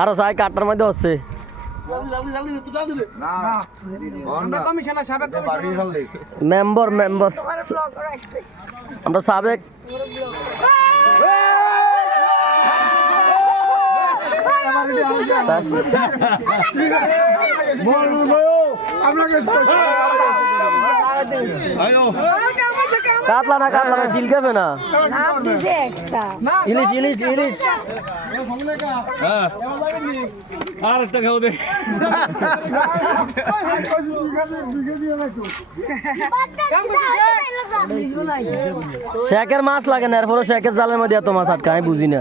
আরো চাই কাটার মধ্যে হচ্ছে মেম্বার মেম্বার আমরা সাবেক কাতলা না শিলকাবে না ইলিশ ইলিশ ইলিশ আর একটা খাও দে শেখের মাছ লাগে না এরপরও শেখের জালের মধ্যে এত মাছ আটকা আমি বুঝি না